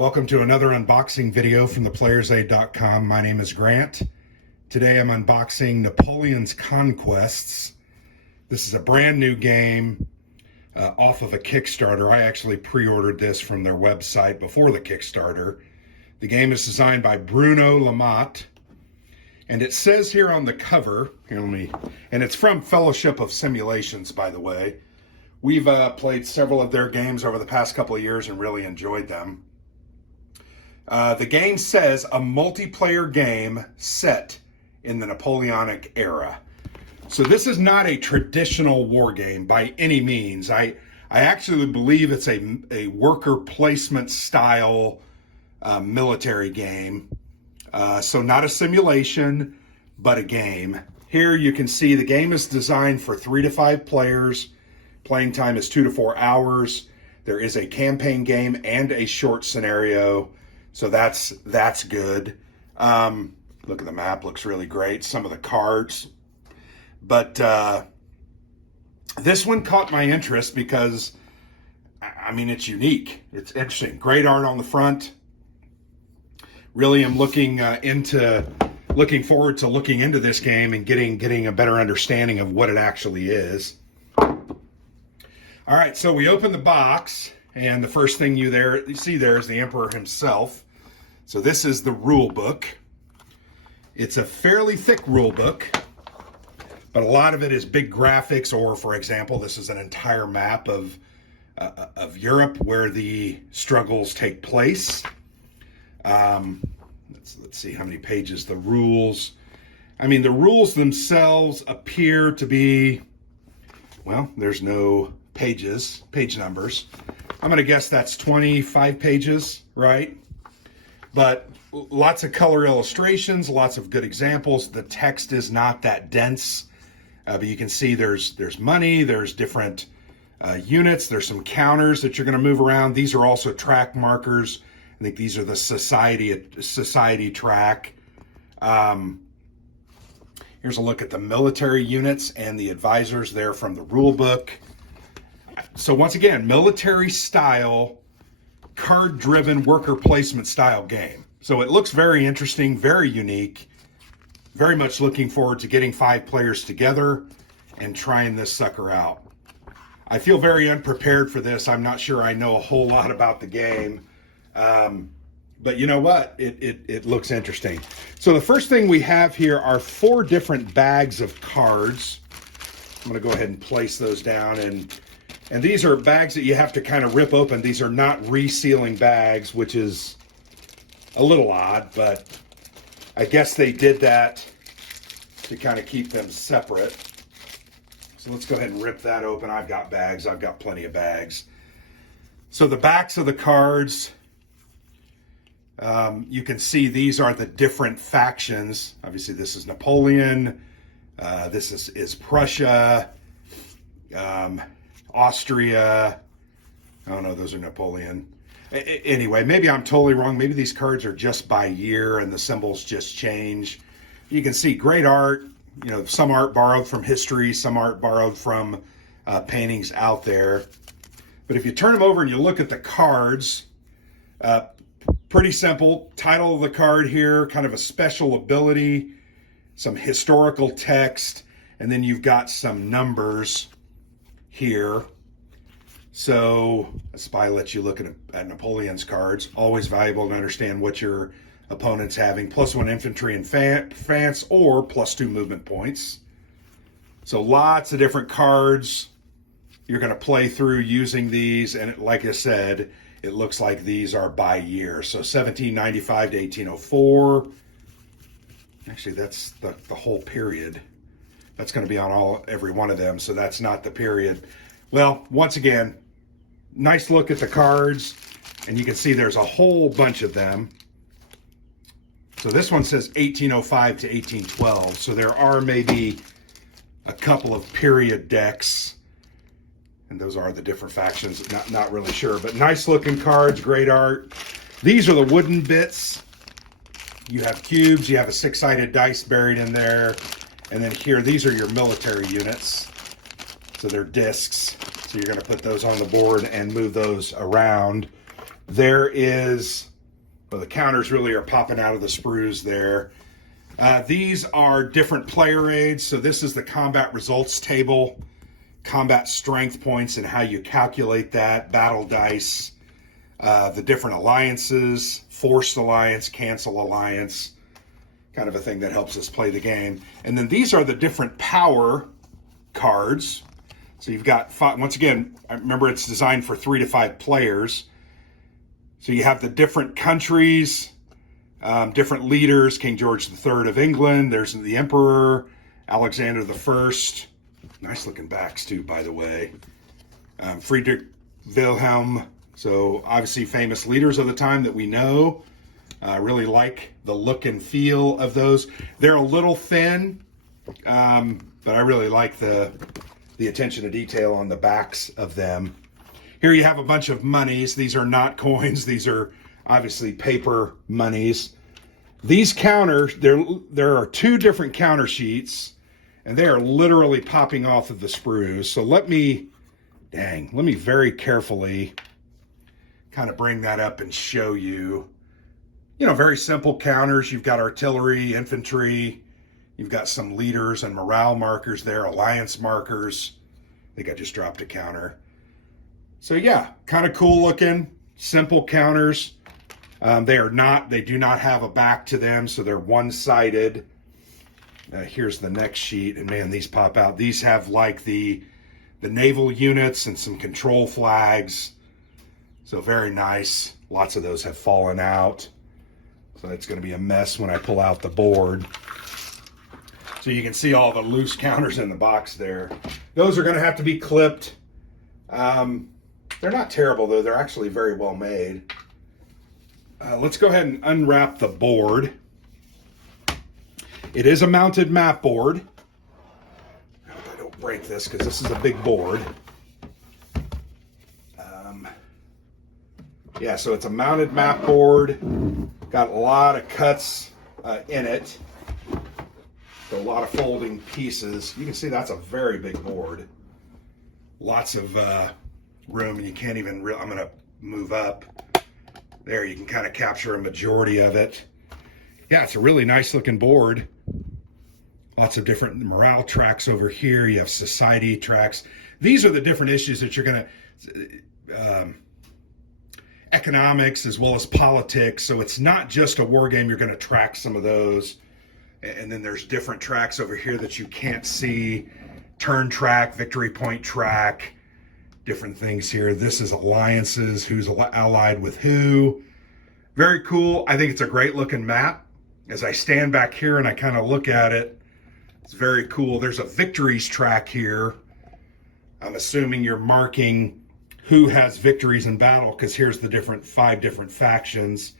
Welcome to another unboxing video from theplayersaid.com. My name is Grant. Today I'm unboxing Napoleon's Conquests. This is a brand new game off of a Kickstarter. I actually pre-ordered this from their website before the Kickstarter. The game is designed by Bruno Lamotte. And it says here on the cover, and it's from Fellowship of Simulations, by the way. We've played several of their games over the past couple of years and really enjoyed them. The game says a multiplayer game set in the Napoleonic era. So this is not a traditional war game by any means. I actually believe it's a worker placement style military game. So not a simulation, but a game. Here you can see the game is designed for 3 to 5 players. Playing time is 2 to 4 hours. There is a campaign game and a short scenario. So that's good. Look at the map, looks really great. Some of the cards. But this one caught my interest because, I mean, it's unique. It's interesting. Great art on the front. Really am looking forward to looking into this game and getting a better understanding of what it actually is. All right, so we open the box, and the first thing you see there is the Emperor himself. So this is the rule book. It's a fairly thick rule book, but a lot of it is big graphics, or for example, this is an entire map of Europe where the struggles take place. Let's see how many pages the rules. I mean, the rules themselves appear to be, well, there's no page numbers. I'm going to guess that's 25 pages, right? But lots of color illustrations, lots of good examples. The text is not that dense, but you can see there's money, there's different units, there's some counters that you're going to move around. These are also track markers. I think these are the society track. Here's a look at the military units and the advisors there from the rule book. So once again, military style, card-driven worker placement style game. So it looks very interesting, very unique. Very much looking forward to getting 5 players together and trying this sucker out. I feel very unprepared for this. I'm not sure I know a whole lot about the game. But you know what? It looks interesting. So the first thing we have here are 4 different bags of cards. I'm going to go ahead and place those down, and these are bags that you have to kind of rip open. These are not resealing bags, which is a little odd, but I guess they did that to kind of keep them separate. So let's go ahead and rip that open. I've got bags. I've got plenty of bags. So the backs of the cards, you can see these are the different factions. Obviously, this is Napoleon. This is Prussia. Austria. Oh no, those are Napoleon. Anyway, maybe I'm totally wrong. Maybe these cards are just by year and the symbols just change. You can see great art. You know, some art borrowed from history, some art borrowed from paintings out there. But if you turn them over and you look at the cards, pretty simple. Title of the card here, kind of a special ability, some historical text, and then you've got some numbers here. So that's why I let you look at Napoleon's cards. Always valuable to understand what your opponent's having. +1 infantry and advance, or +2 movement points. So lots of different cards you're going to play through using these. And like I said, it looks like these are by year. So 1795 to 1804. Actually, that's the whole period. That's going to be on every one of them, so that's not the period. Well, once again, nice look at the cards, and you can see there's a whole bunch of them. So this one says 1805 to 1812, so there are maybe a couple of period decks, and those are the different factions. Not really sure, but nice looking cards, great art. These are the wooden bits. You have cubes, you have a 6-sided dice buried in there. And then here, these are your military units. So they're discs. So you're going to put those on the board and move those around. There is But the counters really are popping out of the sprues there. These are different player aids. So this is the combat results table, combat strength points and how you calculate that, battle dice, the different alliances, forced alliance, cancel alliance, kind of a thing that helps us play the game. And then these are the different power cards. So you've got five, once again, I remember it's designed for 3 to 5 players. So you have the different countries, different leaders, King George III of England, there's the Emperor, Alexander I, nice looking backs too, by the way, Friedrich Wilhelm, so obviously famous leaders of the time that we know. I really like the look and feel of those. They're a little thin, but I really like the attention to detail on the backs of them. Here you have a bunch of monies. These are not coins. These are obviously paper monies. These counters, there are 2 different counter sheets, and they are literally popping off of the sprues. So let me very carefully kind of bring that up and show you. You know, very simple counters. You've got artillery, infantry. You've got some leaders and morale markers there, alliance markers. I think I just dropped a counter. So yeah, kind of cool looking, simple counters. They do not have a back to them, so they're one-sided. Here's the next sheet, and man, these pop out. These have like the naval units and some control flags. So very nice. Lots of those have fallen out. So it's going to be a mess when I pull out the board. So you can see all the loose counters in the box there. Those are going to have to be clipped. They're not terrible, though. They're actually very well made. Let's go ahead and unwrap the board. It is a mounted map board. I hope I don't break this because this is a big board. Yeah, so it's a mounted map board. Got a lot of cuts in it. So a lot of folding pieces. You can see that's a very big board. Lots of room, and you can't even I'm going to move up. There, you can kind of capture a majority of it. Yeah, it's a really nice looking board. Lots of different morale tracks over here. You have society tracks. These are the different issues that you're going to... economics as well as politics. So it's not just a war game. You're going to track some of those. And then there's different tracks over here that you can't see. Turn track, victory point track, different things here. This is alliances, who's allied with who. Very cool. I think it's a great looking map. As I stand back here and I kind of look at it, it's very cool. There's a victories track here. I'm assuming you're marking who has victories in battle, because here's the 5 different factions: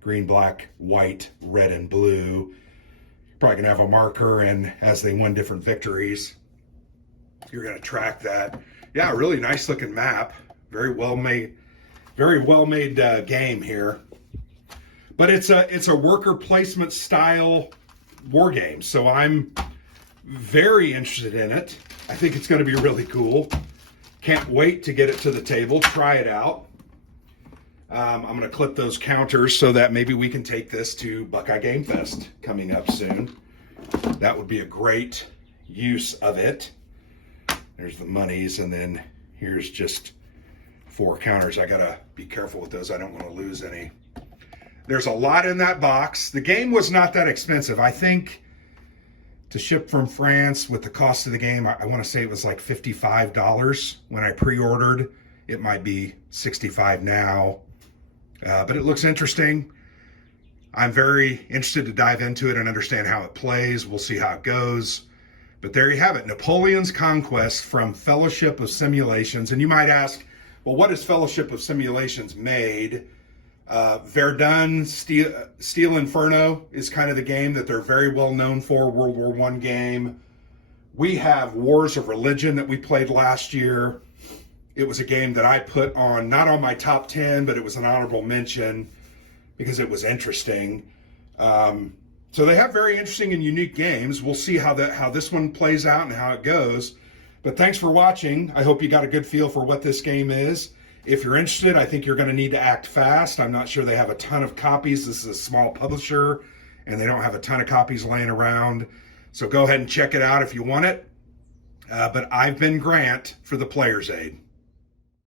green, black, white, red, and blue. You're probably gonna have a marker, and as they win different victories, you're gonna track that. Yeah, really nice looking map. Very well made game here. But it's a worker placement style war game, so I'm very interested in it. I think it's gonna be really cool. Can't wait to get it to the table, try it out. I'm going to clip those counters so that maybe we can take this to Buckeye Game Fest coming up soon. That would be a great use of it. There's the monies, and then here's just 4 counters. I got to be careful with those. I don't want to lose any. There's a lot in that box. The game was not that expensive. I think to ship from France with the cost of the game, I want to say it was like $55 when I pre-ordered. It might be $65 now, but it looks interesting. I'm very interested to dive into it and understand how it plays. We'll see how it goes. But there you have it, Napoleon's Conquests from Fellowship of Simulations. And you might ask, well, what is Fellowship of Simulations made? Verdun, Steel Inferno is kind of the game that they're very well known for, World War I game. We have Wars of Religion that we played last year. It was a game that I put on, not on my top 10, but it was an honorable mention because it was interesting. So they have very interesting and unique games. We'll see how this one plays out and how it goes. But thanks for watching. I hope you got a good feel for what this game is. If you're interested, I think you're going to need to act fast. I'm not sure they have a ton of copies. This is a small publisher, and they don't have a ton of copies laying around. So go ahead and check it out if you want it. But I've been Grant for the Player's Aid.